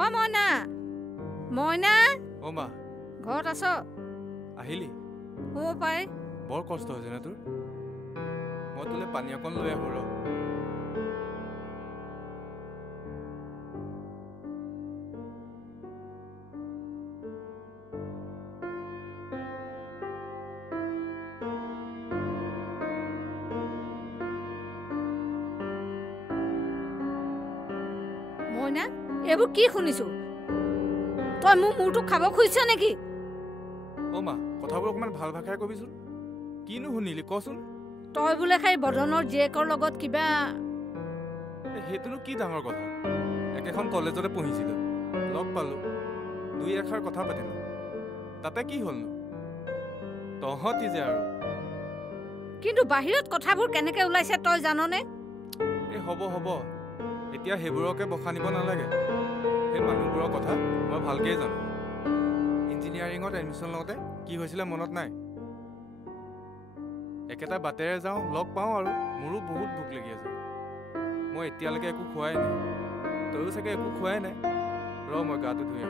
অ মইনা মইনা ও মা ঘৰত আছ আহিলি হ'ব পাৰে বৰ কষ্ট হৈছে না তোৰ মই তোলে পানী অকণ লৈ আহো ৰ মইনা এইবোৰ কি শুনিছো তই মোৰ মূৰটো খাব খুজিছ নেকি ও মা কথাবোৰ অকমান ভাল ভাষাৰে কবিচোন কিনো শুনিলি কচোন তই বোলে খাই বদনৰ জীয়েকৰ লগত কিবা সেইটোনো কি ডাঙৰ কথা একেখন কলেজতে পঢ়িছিলো লগ পালো দুই এষাৰ কথা পাতিলো তাতে কি হ'লনো তহঁতি যে আৰু কিন্তু বাহিৰত কথাবোৰ কেনেকে ওলাইছে তই জাননে এই হ'ব এতিয়া সেইবোৰকে বখানিব নালাগে সেই মানুহবোৰৰ কথা মই ভালকেই জানো ইঞ্জিনিয়াৰিঙত এডমিশ্যন লওঁতে কি হৈছিলে মনত নাই একেটা বাটেৰে যাওঁ লগ পাওঁ আৰু মোৰো বহুত ভোক লাগি আছে মই এতিয়ালৈকে একো খোৱাই নাই তয়ো চাগে একো খোৱাই নাই ৰ মই গাটো ধুই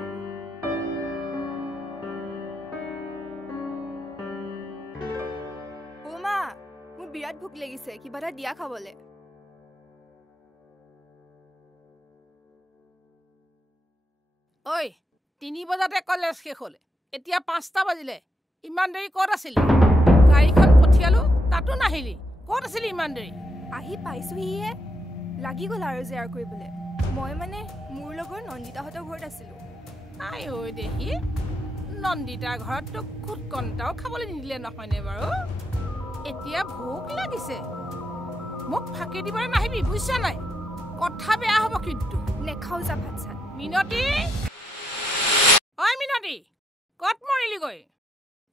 আহোঁ মা মোৰ বিৰাট ভোক লাগিছে কিবা এটা দিয়া খাবলে ঐ 3 বজাতে কলেজ শেষ হ'ল এতিয়া 5টা বাজিলে ইমান দেৰি ক'ত আছিলি গাড়ীখন পঠিয়ালো তাতো নাহিলি ক'ত আছিলি ইমান দেৰি আহি পাইছোহিহে লাগি গ'ল আৰু জেয়াৰ কৰিবলৈ মই মানে মোৰ লগৰ নন্দিতাহঁতৰ ঘৰত আছিলোঁ আই ঐ দেহি নন্দিতাৰ ঘৰততো খুদ কণ্টাও খাবলৈ নিদিলে নহয়নে বাৰু এতিয়া ভোক লাগিছে মোক ফাঁকি দিবলৈ নাহিবি বুজিছ নাই কথা বেয়া হ'ব কিন্তু নেখাওঁ যা ভাত চাত মিনতি ঐ মিনতি ক'ত মৰিলিগৈ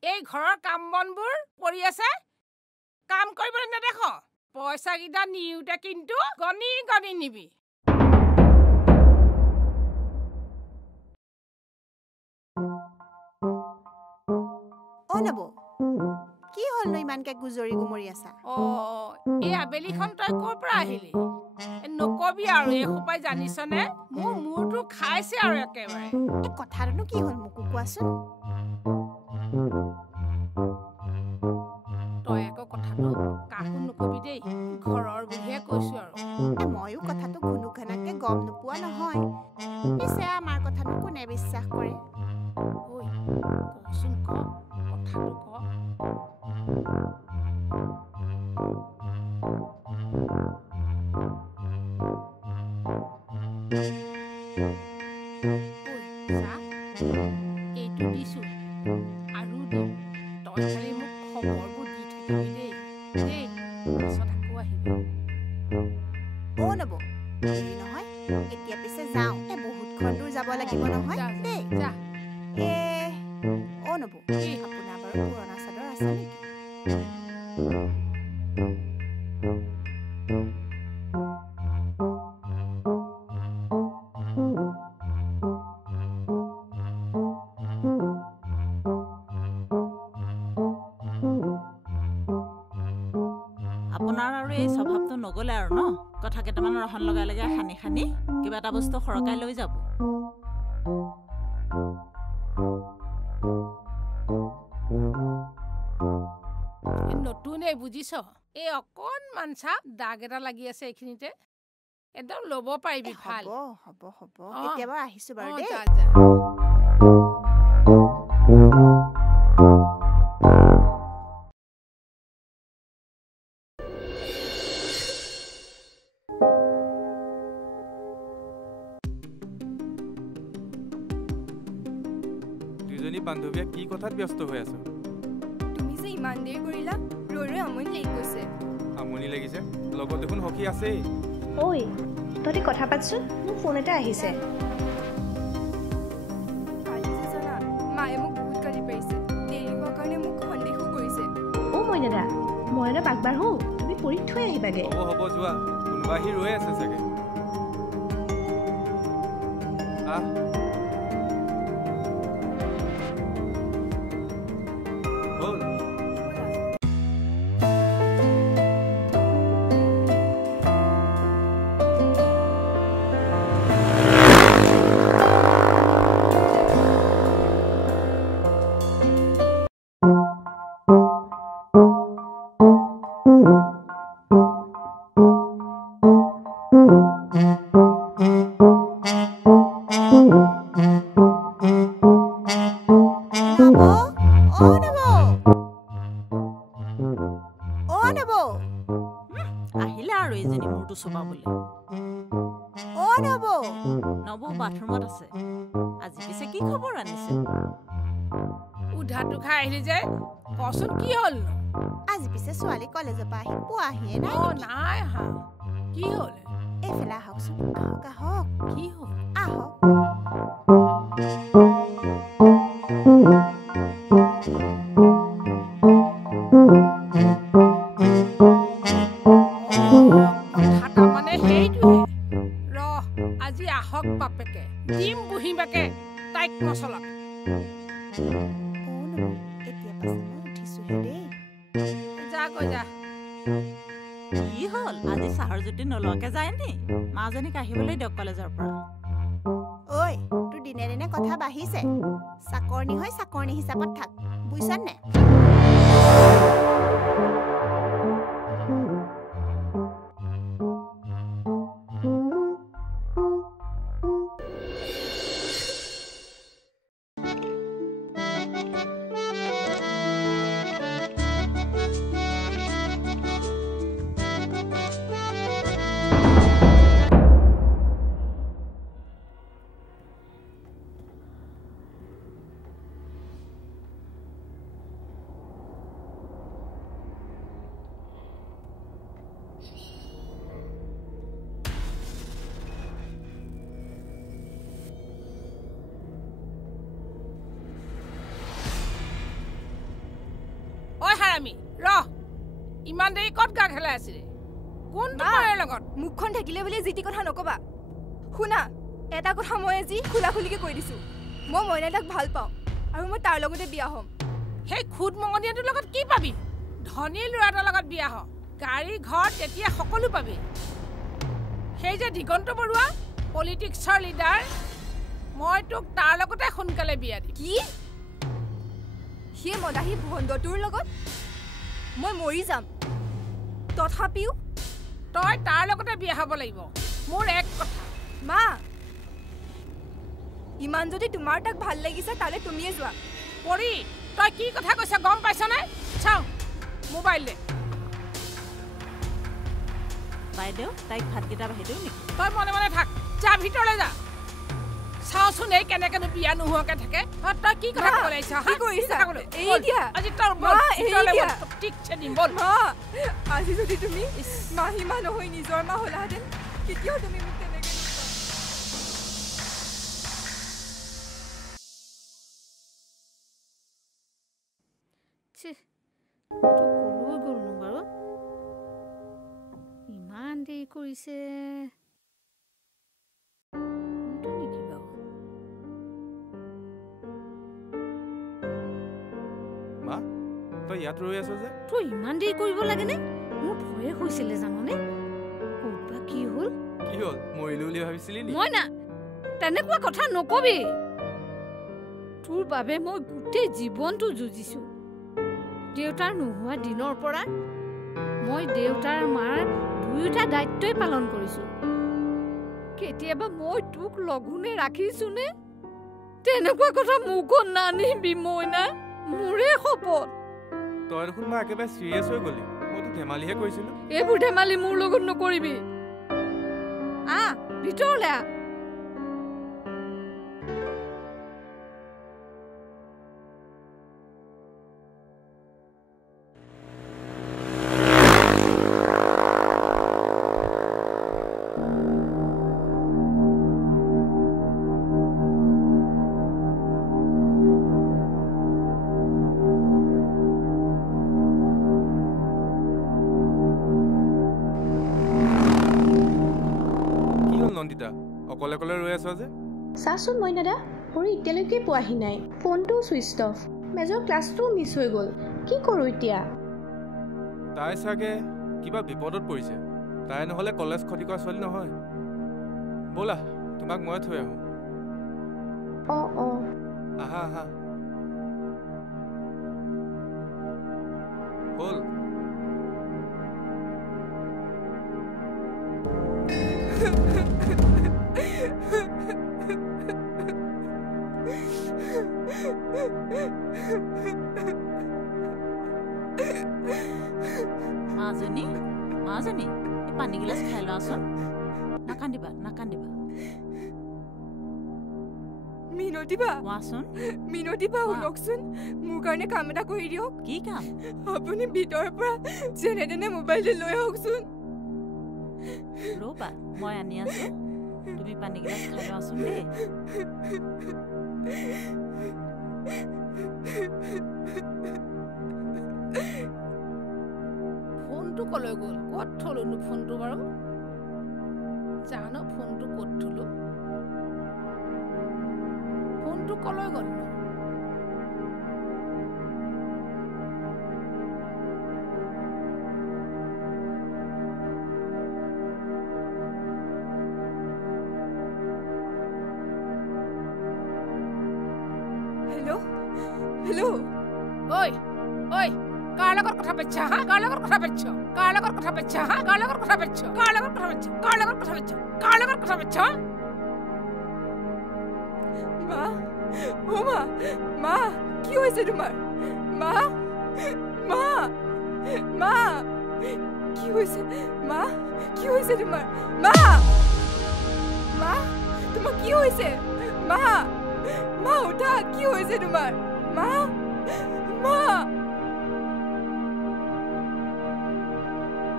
এই ঘৰৰ কাম বনবোৰ পৰি আছে কাম কৰিবলৈ নেদেখ পইচাকেইটা নিওঁতে কিন্তু গণি গণি নিবি অ নব কি হ'ল ন ইমানকে গুজৰি গুমৰি আছা এই আবেলিখন তই ক'ৰ পৰা আহিলি নকবি আৰু এই সোপাই জানিছনে মোৰ মূৰটো খাইছে আৰু একেবাৰে এই কথাটোনো কি হ'ল মোকো কোৱাচোন তই আকৌ কথাটো কাকো নকবি দেই ঘৰৰ বুলিহে কৈছো আৰু ময়ো কথাটো ঘুনু ঘানাকে গম নোপোৱা নহয় পিছে আমাৰ কথাটো কোনে বিশ্বাস কৰে ঐ কচোন ক কথাটো ক এইটো দিছো আৰু দিম তই খালি মোক খবৰবোৰ দি থাকিবি দেই পাছত আকৌ আহিবি অ নব হেৰি নহয় এতিয়া পিছে যাওঁ বহুতখন দূৰ যাব লাগিব নহয় দেই যা অ নব আপোনাৰ বাৰু পুৰণা চাদৰ আছে নেকি আপোনাৰ আৰু এই স্বভাৱটো নগ'লে আৰু ন কথা কেইটামান ৰহন লগাই লগাই খানি খানি কিবা এটা বস্তু সৰকাই লৈ যাব নতুন এই বুজিছ এই অকণমান চা দাগ এটা লাগি আছে এইখিনিতে একদম ল'ব পাৰিবি ভাল হ'ব কেতিয়াবা আহিছো বাৰু দেই যা দুইজনী বান্ধৱীয়ে কি কথাত ব্যস্ত হৈ আছো তুমি যে ইমান দেৰি কৰিলা ৰৈ আমনি লাগি গৈছে আমনি লাগিছে লগত দেখোন সখী আছেই ঐ তহঁতি কথা পাতচোন মোৰ ফোন এটা আহিছে কালি যে জানা মায়ে মোক বহুত গালি পাৰিছে দেৰি হোৱাৰ কাৰণে মোক সন্দেহো কৰিছে অ মইনা বাগবাঢ়ো তুমি পৰি থৈ আহিবাগে হ'ব যোৱা কোনোবা আহি ৰৈ আছে চাগে আহ হ'ল ফটো চপাবলৈ নবৌ বাথৰুমত আছে আজি পিছে কি খবৰ আনিছে উধাটো খাই আহিলি যে কচোন কি হ'ল আজি পিছে ছোৱালী কলেজৰ পৰা আহি পোৱাহিয়ে নাই নাই হা কি হ'ল এইফালে আহকচোন আহক কি হ'ল আহক মানে সেইটোহে আজি আহক বাপেকে দিম বুঢ়ীমাকে তাইক মচলাত এতিয়া পাছে মই উঠিছোহে দেই যা গৈ যা কি হ'ল আজি চাহৰ জুতি নলোৱাকে যায় নি মাজনীক আহিবলৈ দিয়ক কলেজৰ পৰা ঐ তোৰ দিনে দিনে কথা বাঢ়িছে চাকৰণী হৈ চাকৰণী হিচাপত থাক বুজিছনে নাই ইমান দেৰি ক'ত গা খেলাই আছিলে কোন তোমাৰ লগত মুখখন থাকিলে বুলি জিতি কথা নকবা শুনা এটা কথা মই আজি খোলাখুলিকে কৈ দিছো মই মইনাটাক ভাল পাওঁ আৰু মই তাৰ লগতে বিয়া হ'ম সেই খুদ মঙনিয়াটোৰ লগত কি পাবি ধনী ল'ৰাটোৰ লগত বিয়া হ গাড়ী ঘৰ তেতিয়া সকলো পাবি সেই যে দিগন্ত বৰুৱা পলিটিক্সৰ লিডাৰ মই তোক তাৰ লগতে সোনকালে বিয়া দিম কি সেই মদাহী ভণ্ডটোৰ লগত মই মৰি যাম তথাপিও তই তাৰ লগতে বিয়া হ'ব লাগিব মোৰ এক কথা মা ইমান যদি তোমাৰ তাক ভাল লাগিছে তালে তুমিয়ে যোৱা পৰি তই কি কথা কৈছ গম পাইছ নে চাও মোবাইল দে বাইদেউ তাইক ভাতকেইটা বাঢ়ি দিওঁ নেকি তই মনে মনে থাক যা ভিতৰলৈ যা চাওচোন এই কেনেকেনো বিয়া নোহোৱাকে থাকে তই কি কথা ক'ব লাগিছ কি কৰিছা এই দিয়া আজি তোৰ ঠিকছে দিম বল মা আজি যদি তুমি মাহীমা নহয় নিজৰ মা হ'লাহেঁতেন কেতিয়াও তুমি মোক তেনেকে কলৈ গ'লনো বাৰু ইমান দেৰি কৰিছে তই ইয়াত ৰৈ আছ যে তই ইমান দেৰি কৰিব লাগেনে মোৰ ভয়ে হৈছিলে জাননে ক'তবা কি হ'ল মৰিলো বুলি ভাবিছিলি নি মই না তেনেকুৱা কথা নকবি তোৰ বাবে মই গোটেই জীৱনটো যুঁজিছো দেউতাৰ নোহোৱা দিনৰ পৰা মই দেউতাৰ মাৰ দুয়োটা দায়িত্বই পালন কৰিছো কেতিয়াবা মই তোক লঘোনে ৰাখিছোনে তেনেকুৱা কথা মুখত নানিবি মইনা মোৰে শপত তই দেখোন মই একেবাৰে চিৰিয়াছ হৈ গলি মইতো ধেমালিহে কৰিছিলো এইবোৰ ধেমালি মোৰ লগত নকৰিবি ভিতৰলৈ অকলে অকলে ৰৈ আছ যে চাচোন মইনাদা হৰি এতিয়ালৈকে পোৱাহি নাই ফোনটোও ছুইচ অফ মেজৰ ক্লাছটোও মিছ হৈ গ'ল কি কৰোঁ এতিয়া তাই চাগে কিবা বিপদত পৰিছে তাই নহ'লে কলেজ ক্ষতি কৰা ছোৱালী নহয় ব'লা তোমাক মই থৈ আহোঁ আহা আহা ব'ল মাজনী এই পানী গিলাচ খাই লোৱাচোন নাকান্দিবা নাকান্দিবা মিনতি বা কোৱাচোন মিনতি বা শুনকচোন মোৰ কাৰণে কাম এটা কৰি দিয়ক কি কাম আপুনি ভিতৰৰ পৰা যেনে তেনে মোবাইলটো লৈ আহকচোন ৰ'বা মই আনি আছো তুমি পানী গিলাচ খাই লোৱাচোন দেই ফোনটো কলৈ গ'ল ক'ত থলোনো ফোনটো বাৰু জানো ফোনটো ক'ত থলো ফোনটো কলৈ গ'লনো হেল্ল' হেল্ল' ঐ ঐ কাৰ লগত কথা পাতিছা হা কাৰ লগত কথা পাতিছ কাৰ লগত কথা পাতিছা হা কাৰ লগত কথা পাতিছ কাৰ লগত কথা পাতিছ কাৰ লগত কথা পাতিছ কাৰ লগত কথা পাতিছ মা অ মা মা কি হৈছে তোমাৰ মা মা মা কি হৈছে মা কি হৈছে তোমাৰ মা মা তোমাৰ কি হৈছে মা মা উঠা কি হৈছে তোমাৰ মা মা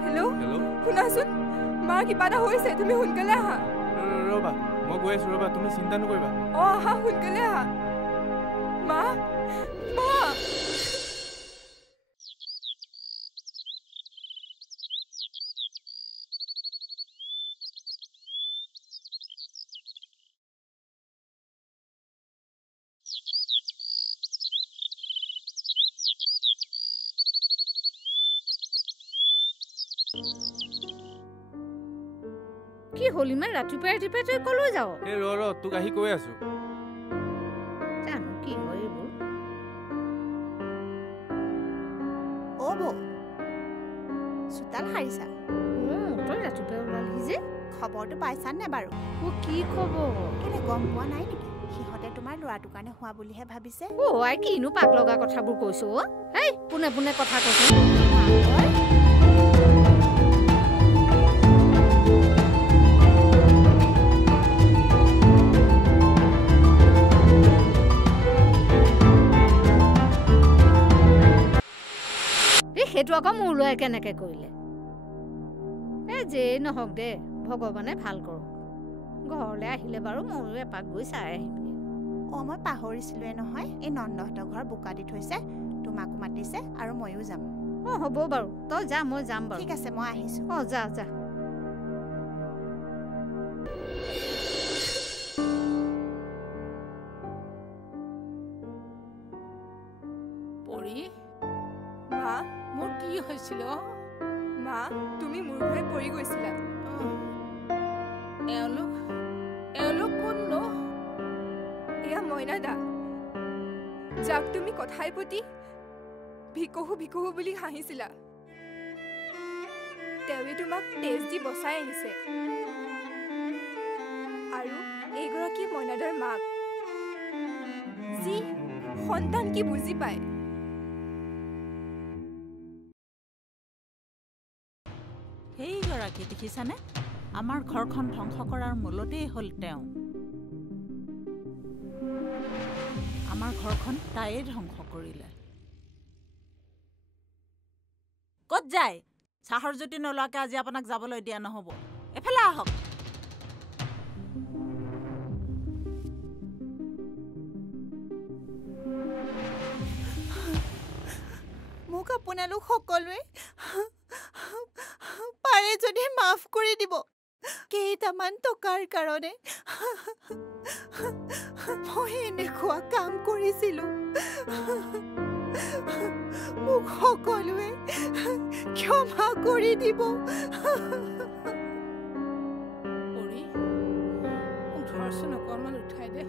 হেল্ল' শুনাচোন মা কিবা এটা হৈছে তুমি সোনকালে আহা ৰ'বা মই গৈ আছো ৰ'বা তুমি চিন্তা নকৰিবা আহা সোনকালে আহা মা মা কি হ'ল ইমান ৰাতিপুৱাই ৰাতিপুৱাই তই কলৈ যাৱ এই ৰ তোক আহি কৈ আছো জানো কি হয় এইবোৰ অ' বৌ চোতাল সাৰিছা তই ৰাতিপুৱাই ওলালি যে খবৰটো পাইছানে বাৰু কি খবৰ কেলে গম পোৱা নাই নেকি সিহঁতে তোমাৰ ল'ৰাটোৰ কাৰণে হোৱা বুলিহে ভাবিছে আই কিনো পাক লগা কথাবোৰ কৈছো হেই পোনে পোনে কথা কৈছো সেইটো আকৌ মোৰ ল'ৰাই কেনেকে কৰিলে যেই নহওক দে ভগৱানে ভাল কৰক ঘৰলৈ আহিলে বাৰু ময়ো এপাক গৈ চাই আহিমগে মই পাহৰিছিলোৱে নহয় এই নন্দহঁতৰ ঘৰ বোকা দি থৈছে তোমাকো মাতিছে আৰু ময়ো যাম হ'ব বাৰু তই যা মই যাম বাৰু ঠিক আছে মই আহিছো যা যা মা মোৰ কি হৈছিল মা তুমি মোৰ ঘৰে পৰি গৈছিলা এওঁলোক কোননো এয়া মইনা দা যাক তুমি কথাই প্ৰতি ভিকহু ভিকহু বুলি হাঁহিছিলা তেওঁৱে তোমাক তেজ দি বচাই আনিছে আৰু এইগৰাকী মইনাদাৰ মাক যি সন্তান কি বুজি পায় সেইগৰাকী দেখিছানে আমাৰ ঘৰখন ধ্বংস কৰাৰ মূলতেই হ'ল তেওঁ আমাৰ ঘৰখন তাইয়ে ধ্বংস কৰিলে ক'ত যায় চাহৰ জুতি নলোৱাকে আজি আপোনাক যাবলৈ দিয়া নহ'ব এফালে আহক মোক আপোনালোক সকলোৱে পাৰে যদি মাফ কৰি দিব কেইটামান টকাৰ কাৰণে মই এনেকুৱা কাম কৰিছিলো মোক সকলোৱে ক্ষমা কৰি দিব ধৰচোন অকণমান উঠাই দে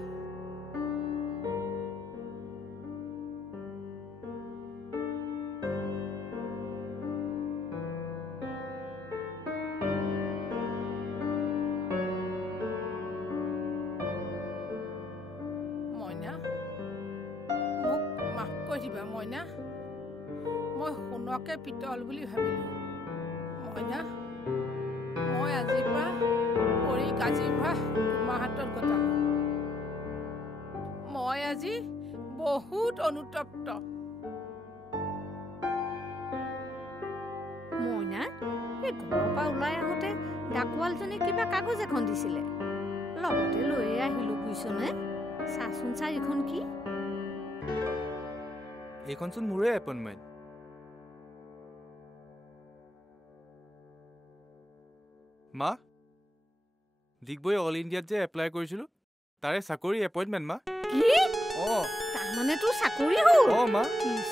মইনা মই সোণকে পিতল বুলি ভাবিলো মইনা মই আজিৰ পৰা পৰীক আজিৰ পৰা তোমাৰ হাতত গতালো মই আজি বহুত অনুতপ্ত মইনা এই ঘৰৰ পৰা ওলাই আহোঁতে ডাকুৱালজনে কিবা কাগজ এখন দিছিলে লগতে লৈয়ে আহিলোঁ বুজিছনে চাচোন ছাৰ এইখন কি এইখনচোন মোৰে এপইণ্টমেণ্ট মা ডিগবৈ অল ইণ্ডিয়াত যে এপ্লাই কৰিছিলোঁ তাৰে চাকৰি এপইণ্টমেণ্ট মা কি অঁ তাৰমানে তোৰ চাকৰি হ'ল অঁ মা ইছ